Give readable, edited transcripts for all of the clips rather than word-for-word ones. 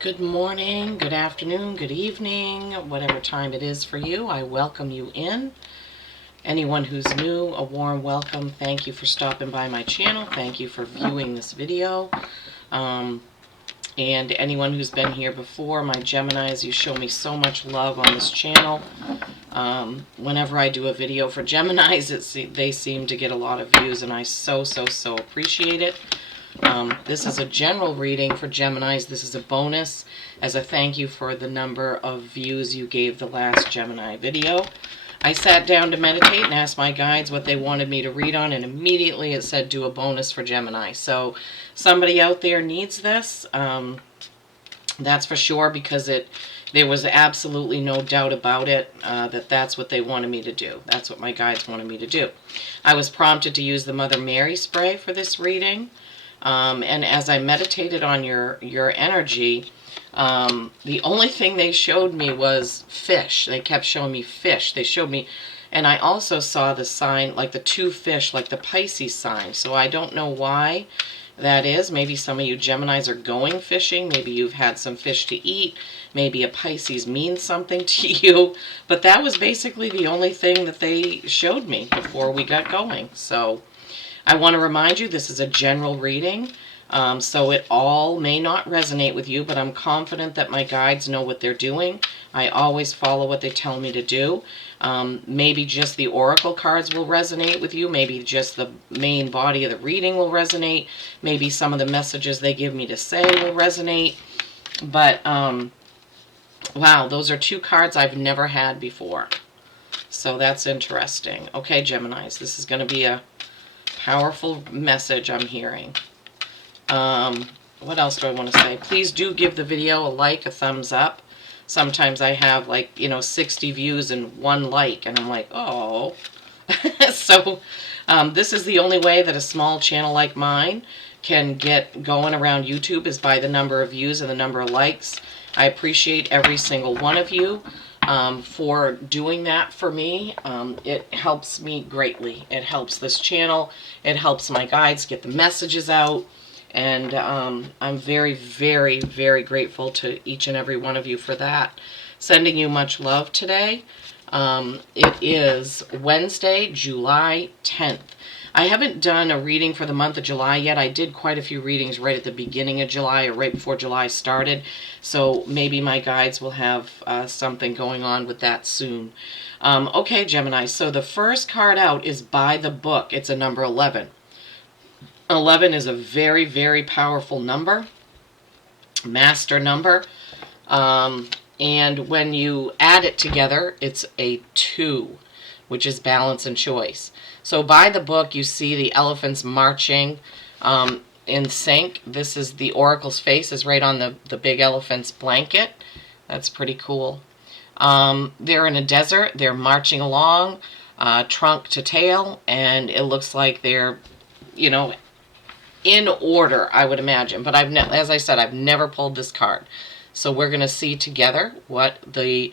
Good morning, good afternoon, good evening, whatever time it is for you. I welcome you in. Anyone who's new, a warm welcome. Thank you for stopping by my channel. Thank you for viewing this video. And anyone who's been here before, my Geminis, you show me so much love on this channel. Whenever I do a video for Geminis, they seem to get a lot of views, and I so appreciate it. This is a general reading for Geminis. This is a bonus as a thank you for the number of views you gave the last Gemini video. I sat down to meditate and asked my guides what they wanted me to read on, and immediately it said do a bonus for Gemini. So somebody out there needs this. That's for sure, because there was absolutely no doubt about it that's what they wanted me to do. That's what my guides wanted me to do. I was prompted to use the Mother Mary spray for this reading. And as I meditated on your energy, the only thing they showed me was fish. They kept showing me fish. They showed me, and I also saw the sign, like the two fish, like the Pisces sign. So I don't know why that is. Maybe some of you Geminis are going fishing. Maybe you've had some fish to eat. Maybe a Pisces means something to you. But that was basically the only thing that they showed me before we got going. So I want to remind you, this is a general reading, so it all may not resonate with you, but I'm confident that my guides know what they're doing. I always follow what they tell me to do. Maybe just the oracle cards will resonate with you. Maybe just the main body of the reading will resonate. Maybe some of the messages they give me to say will resonate. But, wow, those are two cards I've never had before. So that's interesting. Okay, Geminis, this is going to be a powerful message I'm hearing. What else do I want to say? Please do give the video a like, a thumbs up. Sometimes I have 60 views and 1 like, and I'm like, oh. So this is the only way that a small channel like mine can get going around YouTube, is by the number of views and the number of likes. I appreciate every single one of you for doing that for me. It helps me greatly. It helps this channel. It helps my guides get the messages out. And I'm very, very, very grateful to each and every one of you for that. Sending you much love today. It is Wednesday, July 10th. I haven't done a reading for the month of July yet. I did quite a few readings right at the beginning of July, or right before July started. So maybe my guides will have something going on with that soon. Okay, Gemini, so the first card out is by the book. It's a number 11. 11 is a very, very powerful number, master number. And when you add it together, it's a 2, which is balance and choice. So by the book, you see the elephants marching in sync. This is the oracle's face is right on the big elephant's blanket. That's pretty cool. They're in a desert. They're marching along, trunk to tail, and it looks like they're, in order, I would imagine. But as I said, I've never pulled this card. So we're going to see together what Colette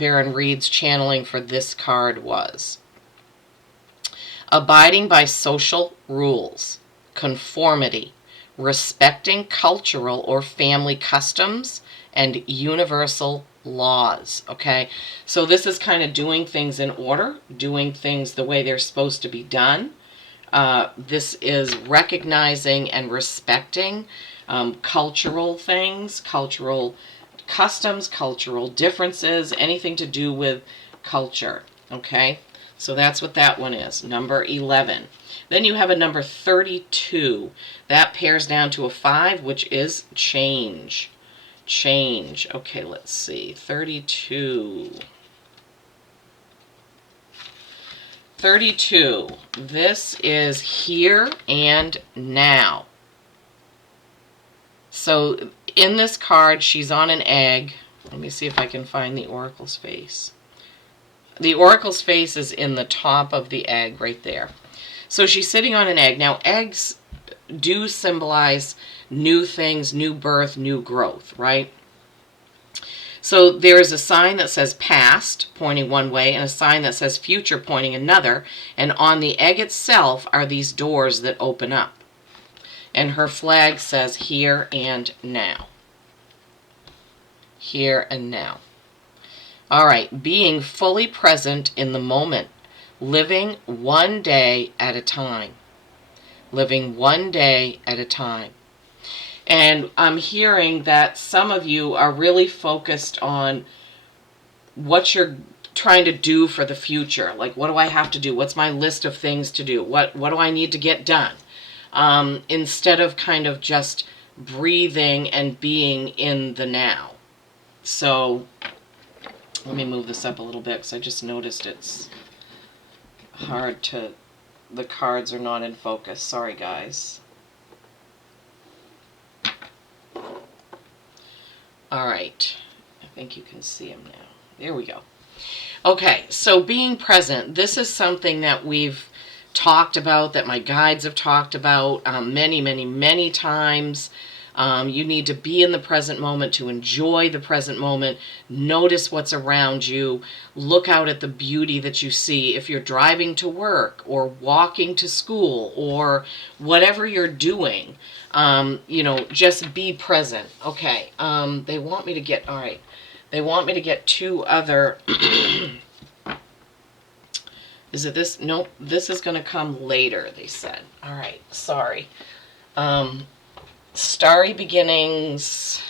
Baron Reed's channeling for this card was. Abiding by social rules, conformity, respecting cultural or family customs, and universal laws. Okay, so this is kind of doing things in order, doing things the way they're supposed to be done. This is recognizing and respecting cultural things, cultural customs, cultural differences, anything to do with culture. Okay, so that's what that one is, number 11. Then you have a number 32. That pairs down to a 5, which is change. Change. Okay, let's see. 32. 32. This is here and now. So in this card, she's on an egg. Let me see if I can find the oracle's face. The oracle's face is in the top of the egg right there. So she's sitting on an egg. Now, eggs do symbolize new things, new birth, new growth, right? So there is a sign that says past, pointing one way, and a sign that says future, pointing another. And on the egg itself are these doors that open up. And her flag says here and now. Here and now. All right, being fully present in the moment, living one day at a time. Living one day at a time. And I'm hearing that some of you are really focused on what you're trying to do for the future. Like, what do I have to do? What's my list of things to do? What do I need to get done? Instead of kind of just breathing and being in the now. So let me move this up a little bit because I just noticed it's hard to, the cards are not in focus. Sorry, guys. All right. I think you can see them now. There we go. Okay, so being present. This is something that we've talked about, that my guides have talked about many, many, many times. You need to be in the present moment to enjoy the present moment. Notice what's around you. Look out at the beauty that you see. If you're driving to work or walking to school or whatever you're doing, you know, just be present. Okay, they want me to get, all right, they want me to get two other, is it this? Nope, this is going to come later, they said. All right, sorry. Starry Beginnings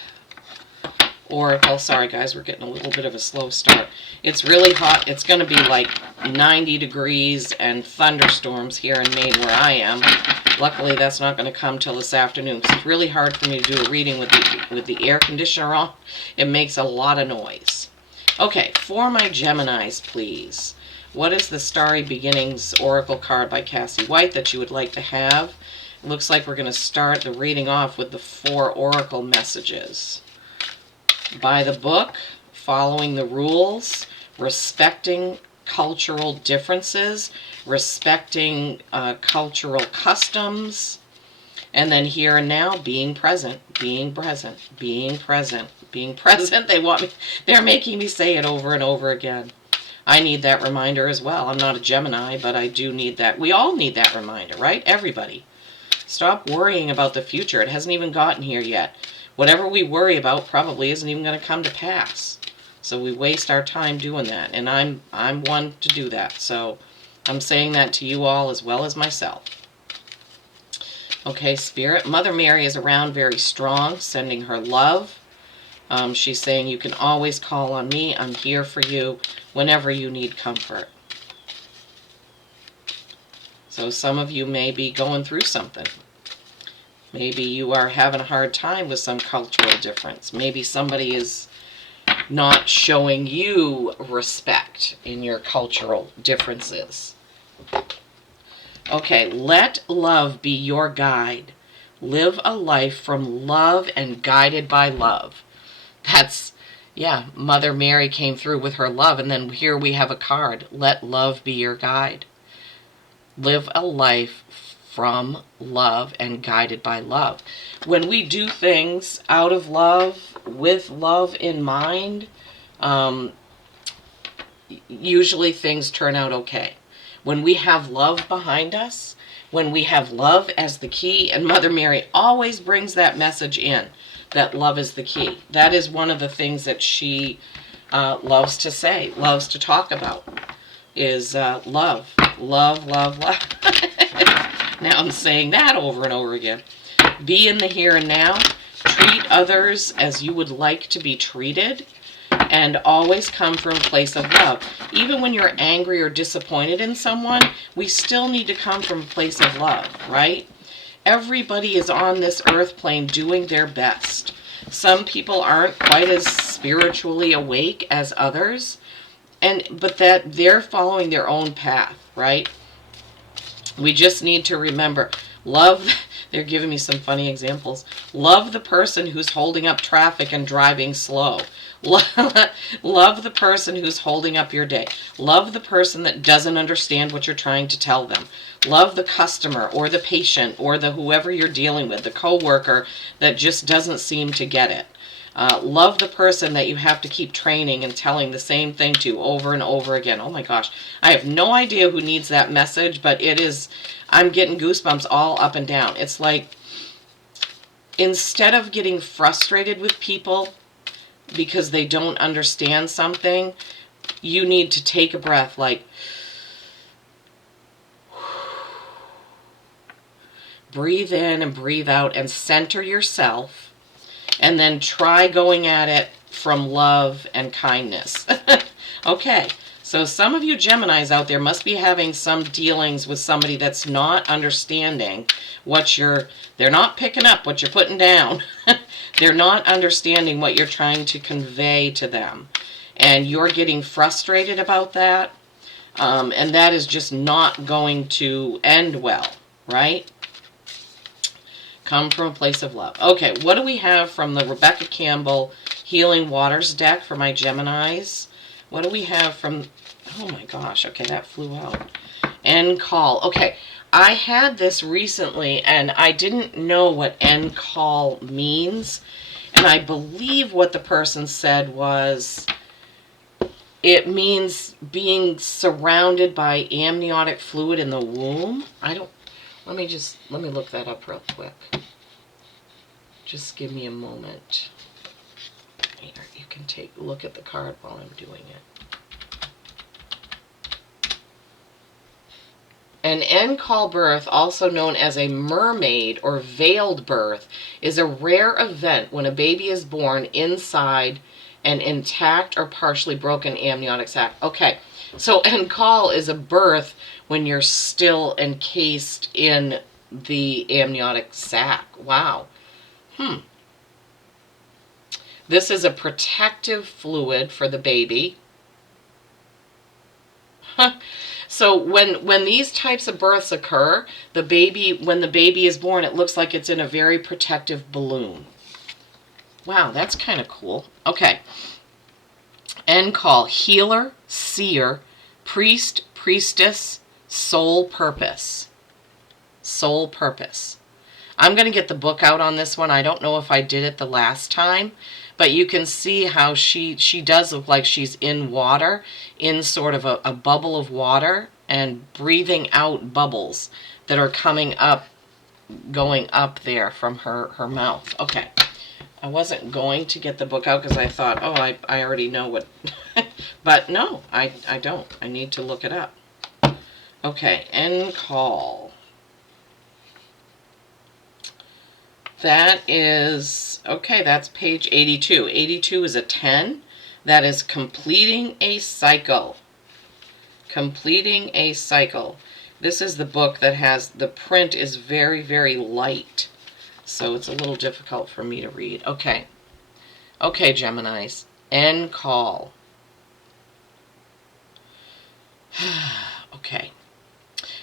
Oracle. Sorry guys, we're getting a little bit of a slow start. It's really hot. It's going to be like 90 degrees and thunderstorms here in Maine where I am. Luckily that's not going to come till this afternoon because it's really hard for me to do a reading with the air conditioner on. It makes a lot of noise. Okay, for my Geminis, please. What is the Starry Beginnings Oracle card by Cassie White that you would like to have? Looks like we're going to start the reading off with the 4 oracle messages. By the book, following the rules, respecting cultural differences, respecting cultural customs, and then here and now, being present, being present, being present, being present. They're making me say it over and over again. I need that reminder as well. I'm not a Gemini, but I do need that. We all need that reminder, right? Everybody. Stop worrying about the future. It hasn't even gotten here yet. Whatever we worry about probably isn't even going to come to pass. So we waste our time doing that. And I'm one to do that. So I'm saying that to you all as well as myself. Okay, Spirit. Mother Mary is around very strong, sending her love. She's saying you can always call on me. I'm here for you whenever you need comfort. So some of you may be going through something. Maybe you are having a hard time with some cultural difference. Maybe somebody is not showing you respect in your cultural differences. Okay, let love be your guide. Live a life from love and guided by love. That's, yeah, Mother Mary came through with her love, and then here we have a card. Let love be your guide. Live a life from love and guided by love. When we do things out of love, with love in mind, usually things turn out okay. When we have love behind us, when we have love as the key, and Mother Mary always brings that message in, that love is the key. That is one of the things that she loves to say, loves to talk about, is love. Love, love, love. Now I'm saying that over and over again. Be in the here and now. Treat others as you would like to be treated. And always come from a place of love. Even when you're angry or disappointed in someone, we still need to come from a place of love, right? Everybody is on this earth plane doing their best. Some people aren't quite as spiritually awake as others, but that they're following their own path, right? We just need to remember, love, they're giving me some funny examples. Love the person who's holding up traffic and driving slow. Love the person who's holding up your day. Love the person that doesn't understand what you're trying to tell them. Love the customer or the patient or the whoever you're dealing with, the coworker that just doesn't seem to get it. Love the person that you have to keep training and telling the same thing to over and over again. Oh my gosh, I have no idea who needs that message, but it is, I'm getting goosebumps all up and down. It's like instead of getting frustrated with people because they don't understand something, you need to take a breath, like, breathe in and breathe out and center yourself, and then try going at it from love and kindness. Okay, so some of you Geminis out there must be having some dealings with somebody that's not understanding what they're not picking up what you're putting down. They're not understanding what you're trying to convey to them. And you're getting frustrated about that. And that is just not going to end well, right? Come from a place of love. Okay, what do we have from the Rebecca Campbell Healing Waters deck for my Geminis? What do we have from... Oh my gosh, okay, that flew out. End call. Okay, I had this recently, and I didn't know what end call means. And I believe what the person said was... It means being surrounded by amniotic fluid in the womb. I don't... Let me look that up real quick. Just give me a moment. Here, you can take a look at the card while I'm doing it. An end call birth, also known as a mermaid or veiled birth, is a rare event when a baby is born inside an intact or partially broken amniotic sac. Okay, so end call is a birth when you're still encased in the amniotic sac. Wow. This is a protective fluid for the baby. So when these types of births occur, when the baby is born, it looks like it's in a very protective balloon. Wow, that's kind of cool. Okay. End call: healer, seer, priest, priestess, soul purpose. Soul purpose. I'm going to get the book out on this one. I don't know if I did it the last time, but you can see how she does look like she's in water, in sort of a bubble of water, and breathing out bubbles that are coming up, going up there from her mouth. Okay. I wasn't going to get the book out because I thought, oh, I already know what... But no, I don't. I need to look it up. Okay, end call. That is... Okay, that's page 82. 82 is a 10. That is completing a cycle. Completing a cycle. This is the book that has... The print is very, very light. So it's a little difficult for me to read. Okay. Okay, Geminis. End call. Okay.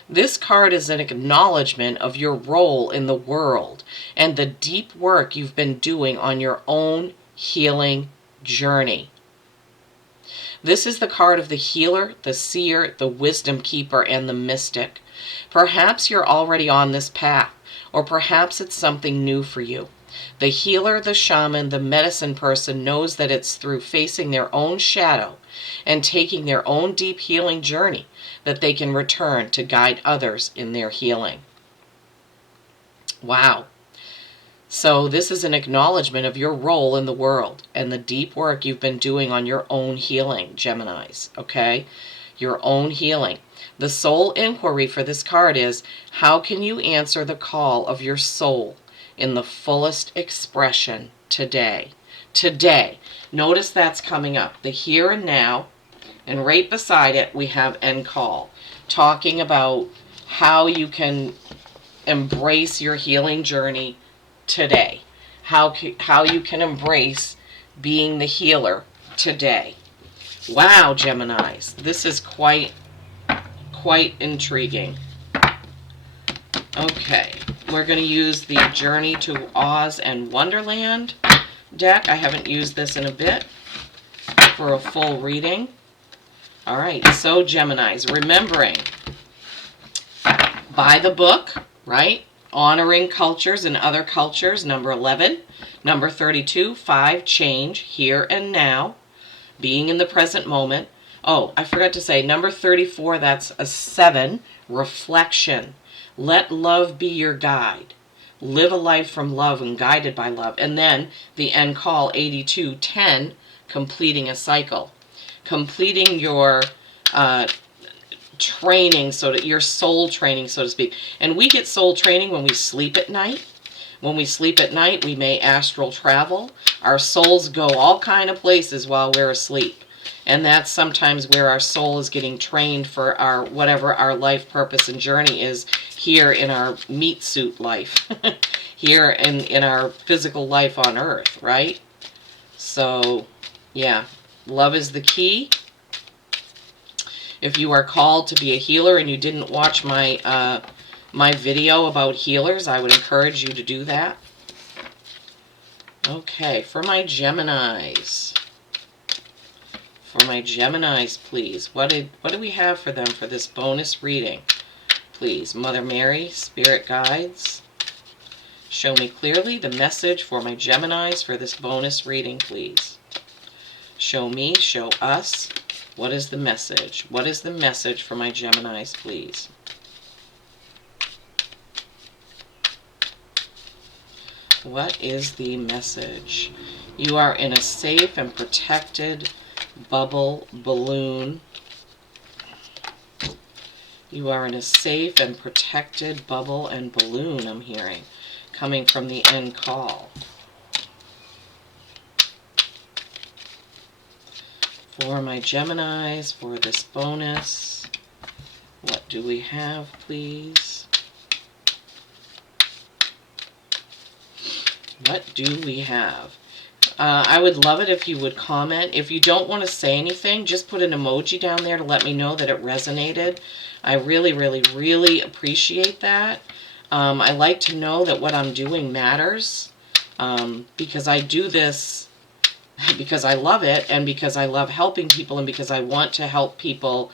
This card is an acknowledgement of your role in the world and the deep work you've been doing on your own healing journey. This is the card of the healer, the seer, the wisdom keeper, and the mystic. Perhaps you're already on this path, or perhaps it's something new for you. The healer, the shaman, the medicine person knows that it's through facing their own shadow and taking their own deep healing journey that they can return to guide others in their healing. Wow. So this is an acknowledgement of your role in the world and the deep work you've been doing on your own healing, Geminis, okay? Your own healing. The soul inquiry for this card is, how can you answer the call of your soul in the fullest expression today? Today. Notice that's coming up. The here and now. And right beside it, we have end call. Talking about how you can embrace your healing journey today. How you can embrace being the healer today. Wow, Geminis. This is quite intriguing. Okay, we're going to use the Journey to Oz and Wonderland deck. I haven't used this in a bit for a full reading. All right, so Geminis, remembering, buy the book, right? Honoring Cultures and Other Cultures, number 11. Number 32, 5, Change, Here and Now. Being in the present moment. Oh, I forgot to say, number 34, that's a 7, Reflection. Let love be your guide. live a life from love and guided by love. And then the end call, 8210, completing a cycle. Completing your training, so that your soul training, so to speak. And we get soul training when we sleep at night. When we sleep at night, we may astral travel. Our souls go all kind of places while we're asleep. And that's sometimes where our soul is getting trained for our whatever our life purpose and journey is here in our meat suit life. Here in our physical life on earth, right? So, yeah, love is the key. If you are called to be a healer and you didn't watch my my video about healers, I would encourage you to do that. Okay, for my Geminis. For my Geminis, please. What do we have for them for this bonus reading? Please, Mother Mary, Spirit Guides, show me clearly the message for my Geminis for this bonus reading, please. Show me, show us. What is the message? What is the message for my Geminis, please? What is the message? You are in a safe and protected bubble balloon. You are in a safe and protected bubble and balloon, I'm hearing, coming from the end call. For my Geminis, for this bonus, what do we have, please? What do we have? I would love it if you would comment. If you don't want to say anything, just put an emoji down there to let me know that it resonated. I really, really, really appreciate that. I like to know that what I'm doing matters, because I do this because I love it, and because I love helping people, and because I want to help people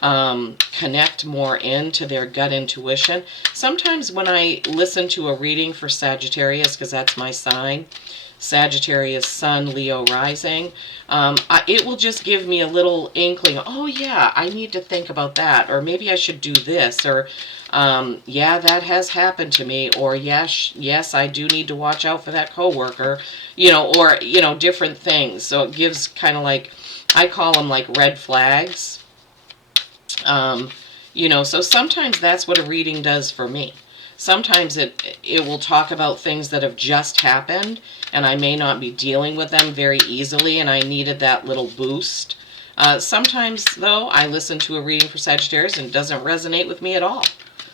connect more into their gut intuition. Sometimes when I listen to a reading for Sagittarius, because that's my sign, Sagittarius Sun, Leo Rising, it will just give me a little inkling, oh yeah, I need to think about that, or maybe I should do this, or yeah, that has happened to me, or yes, I do need to watch out for that coworker, or, different things. So it gives kind of like, I call them like red flags. So sometimes that's what a reading does for me. Sometimes it will talk about things that have just happened, and I may not be dealing with them very easily, and I needed that little boost. Sometimes, though, I listen to a reading for Sagittarius and it doesn't resonate with me at all.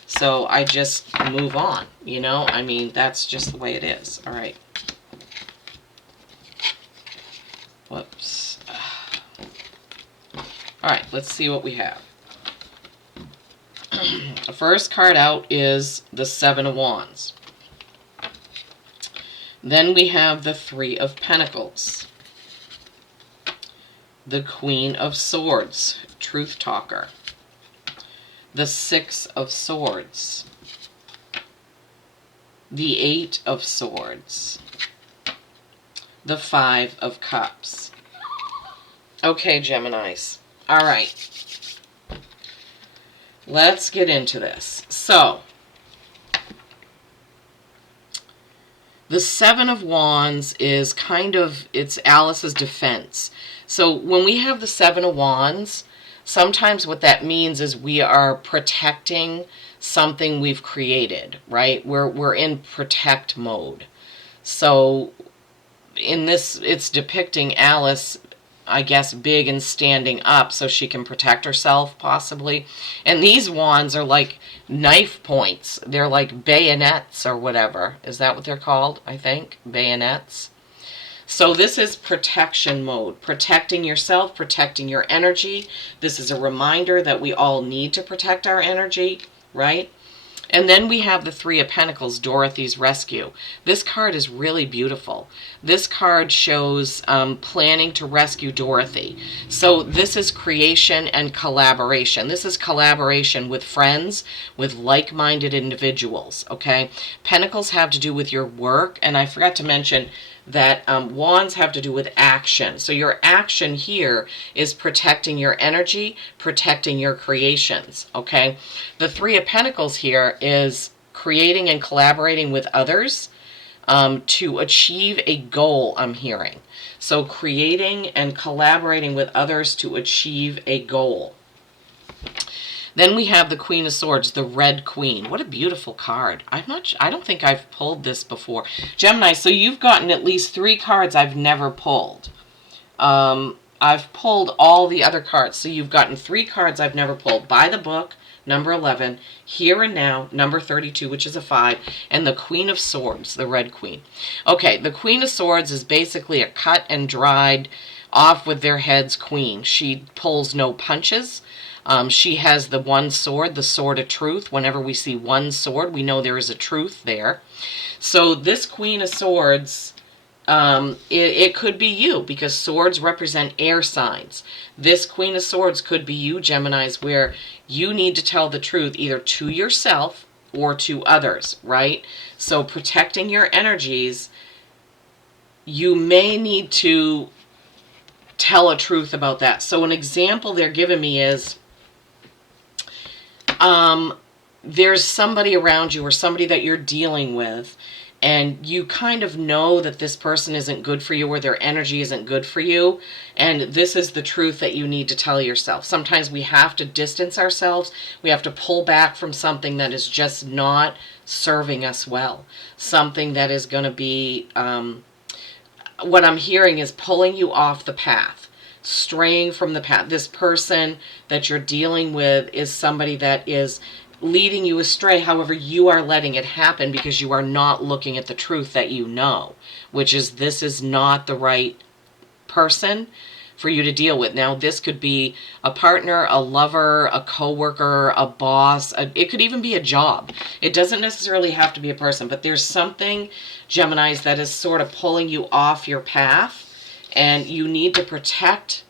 So I just move on, I mean, that's just the way it is. All right. Whoops. All right, let's see what we have. The first card out is the Seven of Wands. Then we have the Three of Pentacles. The Queen of Swords, Truth Talker. The Six of Swords. The Eight of Swords. The Five of Cups. Okay, Geminis. All right. Let's get into this. So, the Seven of Wands is kind of, it's Alice's defense. So when we have the Seven of Wands, sometimes what that means is we are protecting something we've created, right? We're in protect mode. So in this, it's depicting Alice, I guess, big and standing up so she can protect herself, possibly. And these wands are like knife points. They're like bayonets or whatever. Is that what they're called? I think. Bayonets. So this is protection mode. Protecting yourself, protecting your energy. This is a reminder that we all need to protect our energy, right? And then we have the Three of Pentacles, Dorothy's Rescue. This card is really beautiful. This card shows planning to rescue Dorothy. So this is creation and collaboration. This is collaboration with friends, with like-minded individuals, okay? Pentacles have to do with your work, and I forgot to mention that wands have to do with action. So your action here is protecting your energy, protecting your creations, okay? The Three of Pentacles here is creating and collaborating with others to achieve a goal, I'm hearing. So creating and collaborating with others to achieve a goal. Then we have the Queen of Swords, the Red Queen. What a beautiful card. I don't think I've pulled this before. Gemini, so you've gotten at least 3 cards I've never pulled. I've pulled all the other cards. So you've gotten 3 cards I've never pulled. By the Book, number 11. Here and Now, number 32, which is a 5. And the Queen of Swords, the Red Queen. Okay, the Queen of Swords is basically a cut and dried, off with their heads queen. She pulls no punches. She has the one sword, the sword of truth. Whenever we see one sword, we know there is a truth there. So this Queen of Swords, it could be you, because swords represent air signs. This Queen of Swords could be you, Geminis, where you need to tell the truth either to yourself or to others, right? So protecting your energies, you may need to tell a truth about that. So an example they're giving me is, there's somebody around you or somebody that you're dealing with, and you kind of know that this person isn't good for you or their energy isn't good for you, and this is the truth that you need to tell yourself. Sometimes we have to distance ourselves. We have to pull back from something that is just not serving us well. Something that is going to be, what I'm hearing is pulling you off the path. Straying from the path. This person that you're dealing with is somebody that is leading you astray. However, you are letting it happen because you are not looking at the truth that you know, which is this is not the right person for you to deal with. Now, this could be a partner, a lover, a coworker, a boss. It could even be a job. It doesn't necessarily have to be a person, but there's something, Geminis, that is sort of pulling you off your path. And you need to protect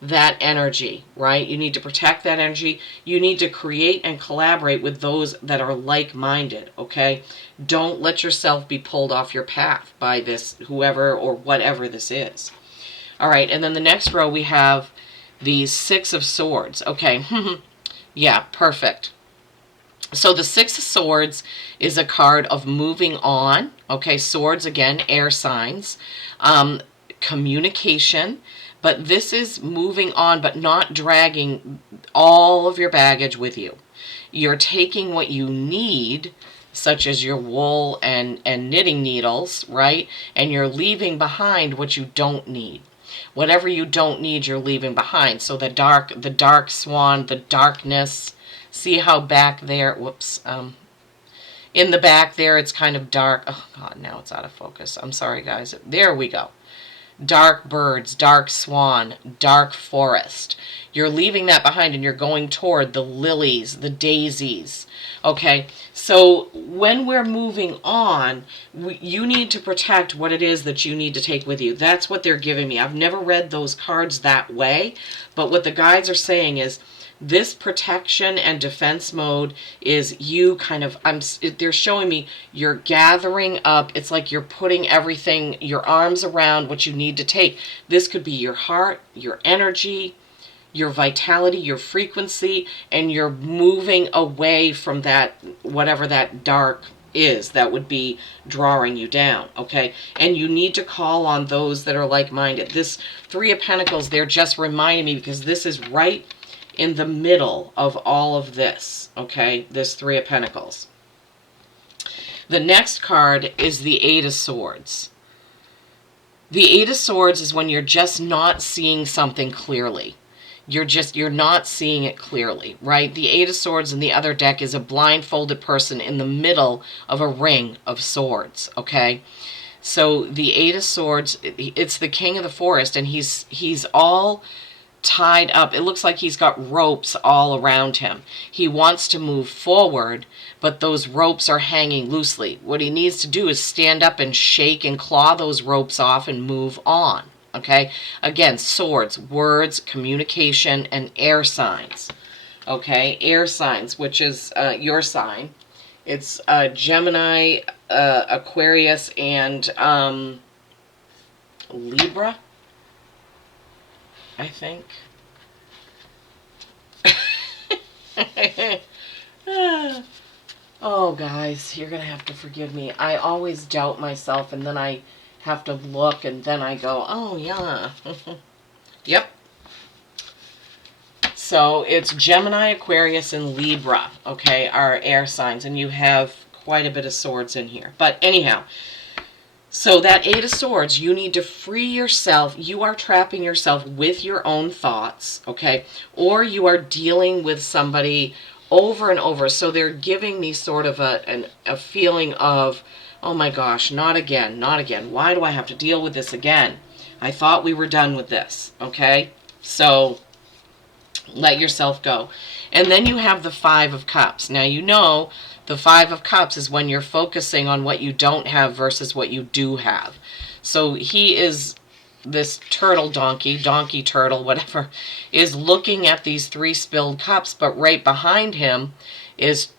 that energy, right? You need to protect that energy. You need to create and collaborate with those that are like-minded, okay? Don't let yourself be pulled off your path by this, whoever or whatever this is. All right, and then the next row we have the 6 of Swords. Okay, yeah, perfect. So the 6 of Swords is a card of moving on. Okay, swords, again, air signs. Communication, but this is moving on, but not dragging all of your baggage with you. You're taking what you need, such as your wool and knitting needles, right? And you're leaving behind what you don't need. Whatever you don't need, you're leaving behind. So the dark swan, the darkness, see how back there, whoops, in the back there, it's kind of dark. Oh God, now it's out of focus. I'm sorry, guys. There we go. Dark birds, dark swan, dark forest. You're leaving that behind and you're going toward the lilies, the daisies. Okay, so when we're moving on, you need to protect what it is that you need to take with you. That's what they're giving me. I've never read those cards that way, but what the guides are saying is, this protection and defense mode is you kind of, they're showing me you're gathering up. It's like you're putting everything, your arms around what you need to take. This could be your heart, your energy, your vitality, your frequency, and you're moving away from that, whatever that dark is that would be drawing you down, okay? And you need to call on those that are like-minded. This 3 of Pentacles, they're just reminding me, because this is right in the middle of all of this, okay? This 3 of Pentacles. The next card is the 8 of Swords. The 8 of Swords is when you're just not seeing something clearly. You're not seeing it clearly, right? The 8 of Swords in the other deck is a blindfolded person in the middle of a ring of swords, okay? So the 8 of Swords, it's the king of the forest, and he's all tied up. It looks like he's got ropes all around him. He wants to move forward, but those ropes are hanging loosely. What he needs to do is stand up and shake and claw those ropes off and move on. Okay? Again, swords, words, communication, and air signs. Okay? Air signs, which is your sign. It's Gemini, Aquarius, and Libra, I think. Oh, guys, you're going to have to forgive me. I always doubt myself, and then I have to look, and then I go, oh, yeah. Yep. So it's Gemini, Aquarius, and Libra, okay, are air signs, and you have quite a bit of swords in here. But anyhow, so that Eight of Swords, you need to free yourself. You are trapping yourself with your own thoughts, okay? Or you are dealing with somebody over and over. So they're giving me sort of a feeling of, oh my gosh, not again, not again. Why do I have to deal with this again? I thought we were done with this, okay? So let yourself go. And then you have the Five of Cups. Now, you know, the Five of Cups is when you're focusing on what you don't have versus what you do have. So he is, this turtle donkey turtle, whatever, is looking at these three spilled cups, but right behind him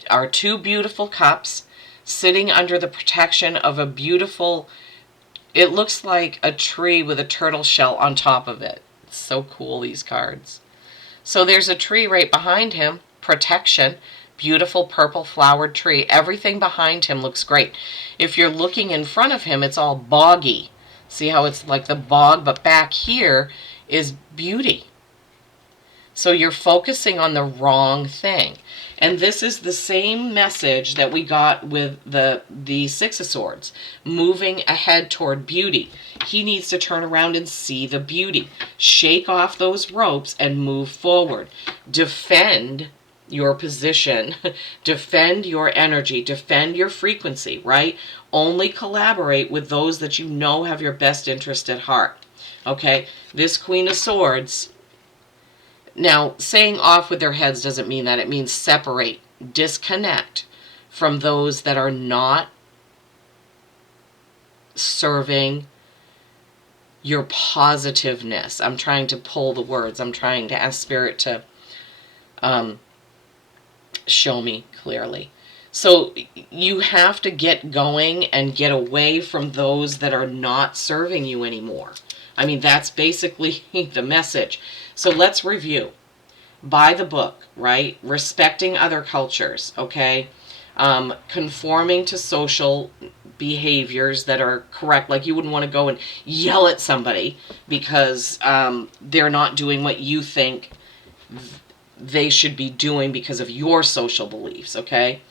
are two beautiful cups sitting under the protection of a beautiful, it looks like a tree with a turtle shell on top of it. It's so cool, these cards. So there's a tree right behind him, protection, beautiful purple flowered tree. Everything behind him looks great. If you're looking in front of him, it's all boggy. See how it's like the bog, but back here is beauty. So you're focusing on the wrong thing. And this is the same message that we got with the Six of Swords, moving ahead toward beauty. He needs to turn around and see the beauty. Shake off those ropes and move forward. Defend your position. Defend your energy. Defend your frequency, right? Only collaborate with those that you know have your best interest at heart. Okay? This Queen of Swords, now, saying off with their heads doesn't mean that. It means separate, disconnect from those that are not serving your positiveness. I'm trying to pull the words. I'm trying to ask Spirit to show me clearly. So you have to get going and get away from those that are not serving you anymore. I mean, that's basically the message. So let's review. By the book, right? Respecting other cultures, okay? Conforming to social behaviors that are correct. Like, you wouldn't want to go and yell at somebody because they're not doing what you think they should be doing because of your social beliefs, okay?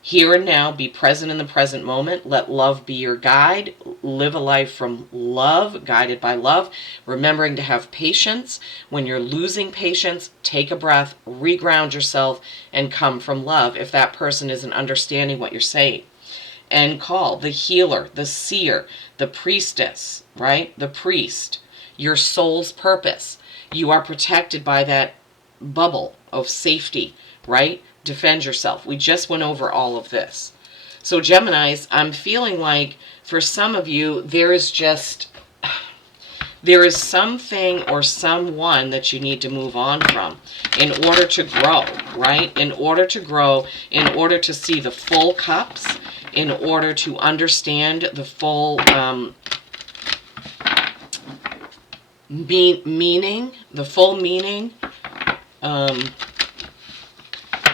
Here and now, be present in the present moment. Let love be your guide. Live a life from love, guided by love. Remembering to have patience. When you're losing patience, take a breath, reground yourself, and come from love if that person isn't understanding what you're saying. And call the healer, the seer, the priestess, right? The priest, your soul's purpose. You are protected by that bubble of safety, right? Defend yourself. We just went over all of this. So Geminis, I'm feeling like for some of you, there is something or someone that you need to move on from in order to grow, right? In order to grow, in order to see the full cups, in order to understand the full meaning, the full meaning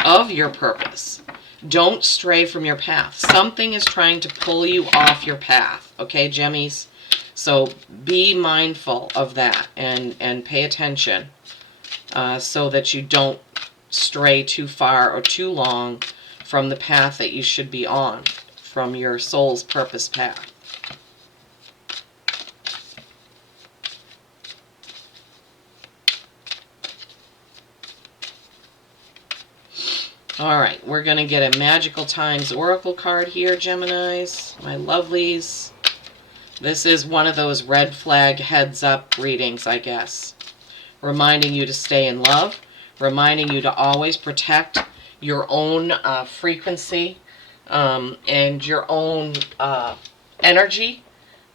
of your purpose. Don't stray from your path. Something is trying to pull you off your path. Okay, Gemmies? So be mindful of that and pay attention so that you don't stray too far or too long from the path that you should be on, from your soul's purpose path. All right, we're going to get a Magical Times Oracle card here, Geminis, my lovelies. This is one of those red flag heads up readings, I guess. Reminding you to stay in love, reminding you to always protect your own frequency and your own energy,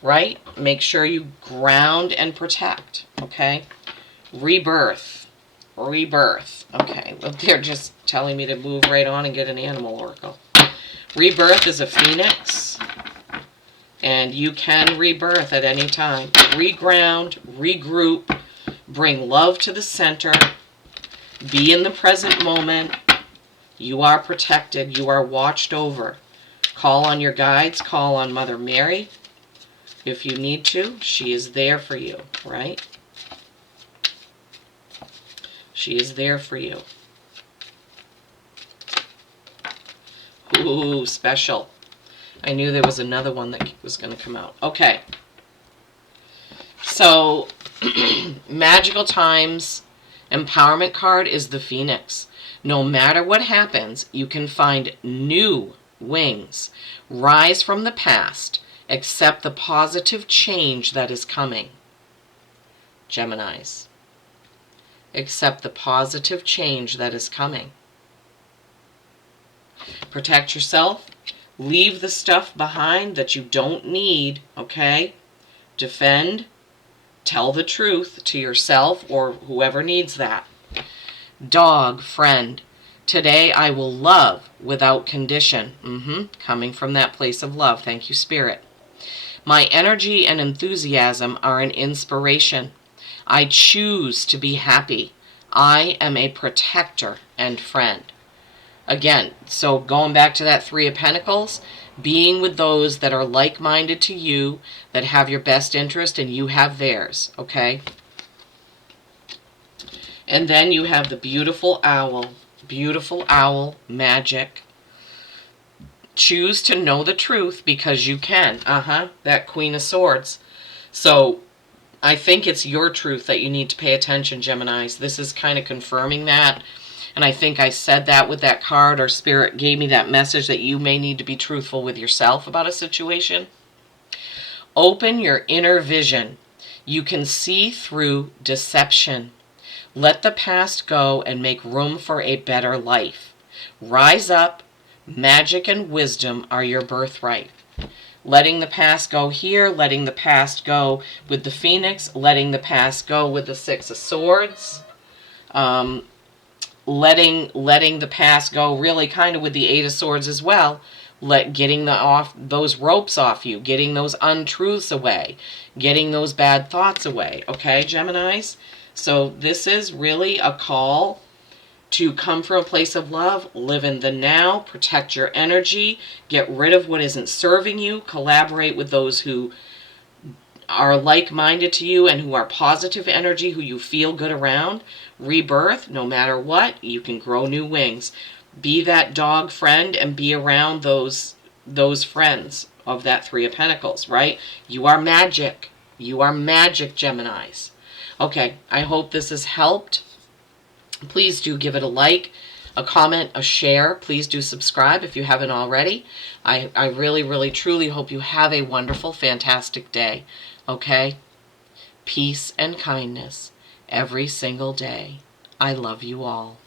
right? Make sure you ground and protect, okay? Rebirth. Rebirth. Okay, well, they're just telling me to move right on and get an animal oracle. Rebirth is a phoenix, and you can rebirth at any time. Reground, regroup, bring love to the center, be in the present moment, You are protected. You are watched over. Call on your guides. Call on Mother Mary if you need to. She is there for you, right? She is there for you. Ooh, special. I knew there was another one that was going to come out. Okay. So, Magical Times empowerment card is the Phoenix. No matter what happens, you can find new wings. Rise from the past. Accept the positive change that is coming. Geminis. Accept the positive change that is coming. Protect yourself. Leave the stuff behind that you don't need, okay? Defend. Tell the truth to yourself or whoever needs that. Dog, friend. Today I will love without condition. Coming from that place of love. Thank you, Spirit. My energy and enthusiasm are an inspiration. I choose to be happy. I am a protector and friend. Again, so going back to that Three of Pentacles, being with those that are like-minded to you, that have your best interest and you have theirs, okay? And then you have the beautiful owl, magic. Choose to know the truth because you can. That Queen of Swords. So I think it's your truth that you need to pay attention, Geminis. This is kind of confirming that. And I think I said that with that card, or Spirit gave me that message that you may need to be truthful with yourself about a situation. Open your inner vision. You can see through deception. Let the past go and make room for a better life. Rise up. Magic and wisdom are your birthright. Letting the past go here, letting the past go with the Phoenix, letting the past go with the Six of Swords. Letting the past go really kind of with the Eight of Swords as well. Getting those ropes off you, getting those untruths away, getting those bad thoughts away. Okay, Geminis? So this is really a call to come from a place of love, live in the now, protect your energy, get rid of what isn't serving you, collaborate with those who are like-minded to you and who are positive energy, who you feel good around. Rebirth, no matter what, you can grow new wings. Be that dog friend and be around those friends of that Three of Pentacles, right? You are magic. You are magic, Geminis. Okay, I hope this has helped. Please do give it a like, a comment, a share. Please do subscribe if you haven't already. I really, really, truly hope you have a wonderful, fantastic day. Okay? Peace and kindness every single day. I love you all.